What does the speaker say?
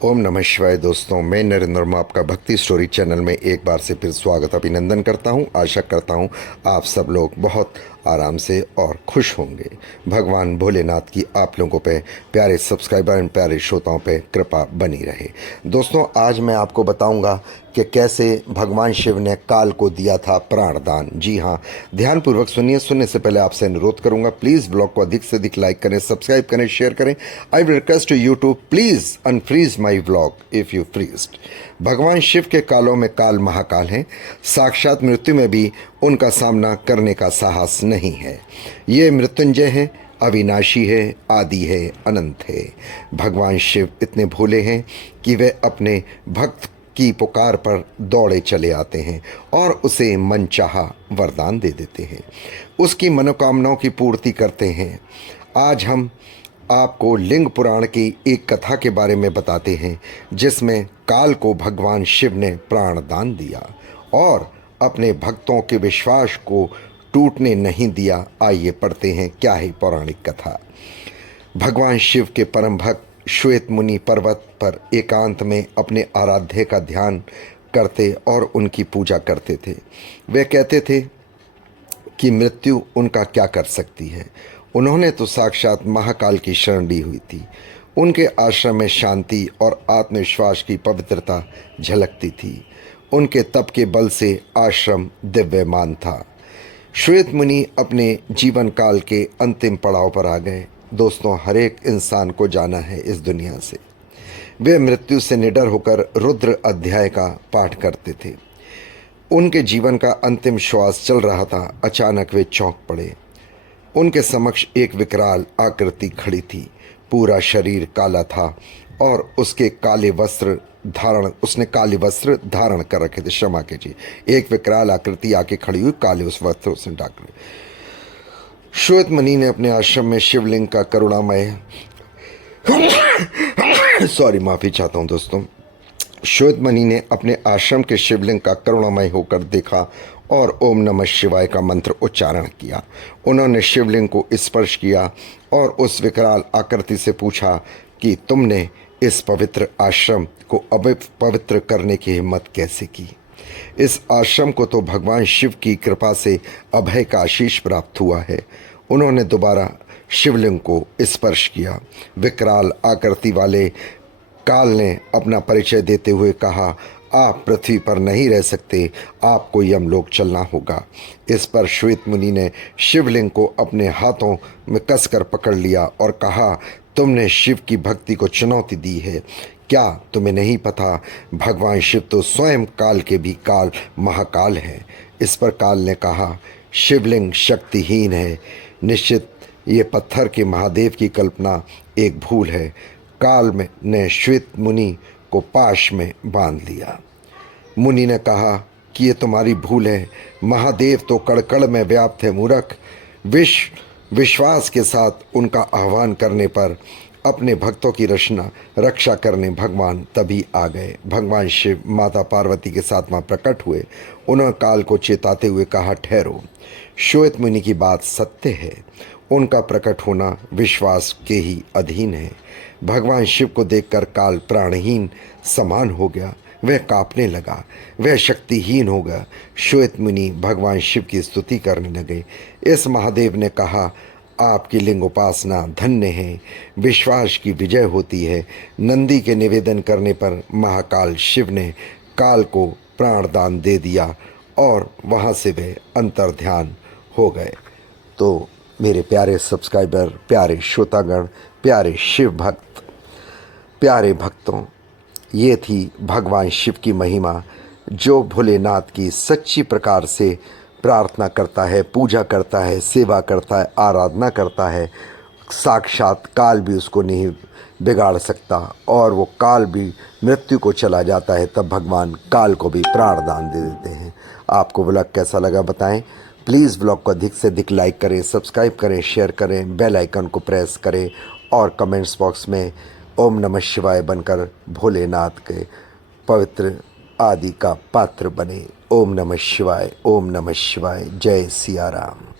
ओम नमः शिवाय। दोस्तों, मैं नरेंद्र वर्मा आपका भक्ति स्टोरी चैनल में एक बार से फिर स्वागत अभिनंदन करता हूं। आशा करता हूं आप सब लोग बहुत आराम से और खुश होंगे। भगवान भोलेनाथ की आप लोगों पे, प्यारे सब्सक्राइबर एंड प्यारे श्रोताओं पे कृपा बनी रहे। दोस्तों, आज मैं आपको बताऊंगा कि कैसे भगवान शिव ने काल को दिया था प्राणदान। जी हाँ, ध्यानपूर्वक सुनिए। सुनने से पहले आपसे अनुरोध करूंगा, प्लीज़ ब्लॉग को अधिक से अधिक लाइक करें, सब्सक्राइब करें, शेयर करें। I will request YouTube, please unfreeze my vlog if you freezed. भगवान शिव के कालों में काल महाकाल हैं। साक्षात मृत्यु में भी उनका सामना करने का साहस नहीं है। ये मृत्युंजय हैं, अविनाशी है, आदि है, अनंत है। भगवान शिव इतने भोले हैं कि वे अपने भक्त की पुकार पर दौड़े चले आते हैं और उसे मनचाहा वरदान दे देते हैं, उसकी मनोकामनाओं की पूर्ति करते हैं। आज हम आपको लिंग पुराण की एक कथा के बारे में बताते हैं, जिसमें काल को भगवान शिव ने प्राणदान दिया और अपने भक्तों के विश्वास को टूटने नहीं दिया। आइए पढ़ते हैं क्या है पौराणिक कथा। भगवान शिव के परम भक्त श्वेत मुनि पर्वत पर एकांत में अपने आराध्य का ध्यान करते और उनकी पूजा करते थे। वे कहते थे कि मृत्यु उनका क्या कर सकती है। उन्होंने तो साक्षात महाकाल की शरण ली हुई थी। उनके आश्रम में शांति और आत्मविश्वास की पवित्रता झलकती थी। उनके तप के बल से आश्रम दिव्यमान था। श्वेत मुनि अपने जीवन काल के अंतिम पड़ाव पर आ गए। दोस्तों, हर एक इंसान को जाना है इस दुनिया से। वे मृत्यु से निडर होकर रुद्र अध्याय का पाठ करते थे। उनके जीवन का अंतिम श्वास चल रहा था। अचानक वे चौंक पड़े। उनके समक्ष एक विकराल आकृति खड़ी थी। पूरा शरीर काला था और उसने काले वस्त्र धारण कर रखे थे। क्षमा कीजिए, एक विकराल आकृति आके खड़ी हुई, काले उस वस्त्र उसने ढाक लिए। श्वेत मुनि ने अपने आश्रम में शिवलिंग का करुणामय सॉरी, माफी चाहता हूं दोस्तों। श्वेत मुनि ने अपने आश्रम के शिवलिंग का करुणामय होकर देखा और ओम नमः शिवाय का मंत्र उच्चारण किया। उन्होंने शिवलिंग को स्पर्श किया और उस विकराल आकृति से पूछा कि तुमने इस पवित्र आश्रम को अपवित्र करने की हिम्मत कैसे की। इस आश्रम को तो भगवान शिव की कृपा से अभय का आशीष प्राप्त हुआ है। उन्होंने दोबारा शिवलिंग को स्पर्श किया। विकराल आकृति वाले काल ने अपना परिचय देते हुए कहा, आप पृथ्वी पर नहीं रह सकते, आपको यमलोक चलना होगा। इस पर श्वेत मुनि ने शिवलिंग को अपने हाथों में कसकर पकड़ लिया और कहा, तुमने शिव की भक्ति को चुनौती दी है। क्या तुम्हें नहीं पता, भगवान शिव तो स्वयं काल के भी काल महाकाल है। इस पर काल ने कहा, शिवलिंग शक्तिहीन है। निश्चित ये पत्थर के महादेव की कल्पना एक भूल है। काल में ने श्वेत मुनि को पाश में बांध लिया। मुनि ने कहा कि ये तुम्हारी भूल है। महादेव तो कण में व्याप्त है मूर्ख। विश्वास के साथ उनका आह्वान करने पर अपने भक्तों की रक्षा करने भगवान तभी आ गए। भगवान शिव माता पार्वती के साथ वहाँ प्रकट हुए। उन्होंने काल को चेताते हुए कहा, ठहरो, श्वेत मुनि की बात सत्य है। उनका प्रकट होना विश्वास के ही अधीन है। भगवान शिव को देखकर काल प्राणहीन समान हो गया। वह कांपने लगा, वह शक्तिहीन हो गया। श्वेत मुनि भगवान शिव की स्तुति करने लगे। इस महादेव ने कहा, आपकी लिंग उपासना धन्य है। विश्वास की विजय होती है। नंदी के निवेदन करने पर महाकाल शिव ने काल को प्राणदान दे दिया और वहाँ से वे अंतर्ध्यान हो गए। तो मेरे प्यारे सब्सक्राइबर, प्यारे श्रोतागण, प्यारे शिव भक्त, प्यारे भक्तों, ये थी भगवान शिव की महिमा। जो भोलेनाथ की सच्ची प्रकार से प्रार्थना करता है, पूजा करता है, सेवा करता है, आराधना करता है, साक्षात काल भी उसको नहीं बिगाड़ सकता और वो काल भी मृत्यु को चला जाता है, तब भगवान काल को भी प्राणदान दे देते हैं। आपको व्लॉग कैसा लगा बताएं। प्लीज़ व्लॉग को अधिक से अधिक लाइक करें, सब्सक्राइब करें, शेयर करें, बेल आइकन को प्रेस करें और कमेंट्स बॉक्स में ओम नमः शिवाय बनकर भोलेनाथ के पवित्र आदि का पात्र बने। ओम नमः शिवाय, ओम नमः शिवाय। जय सिया राम।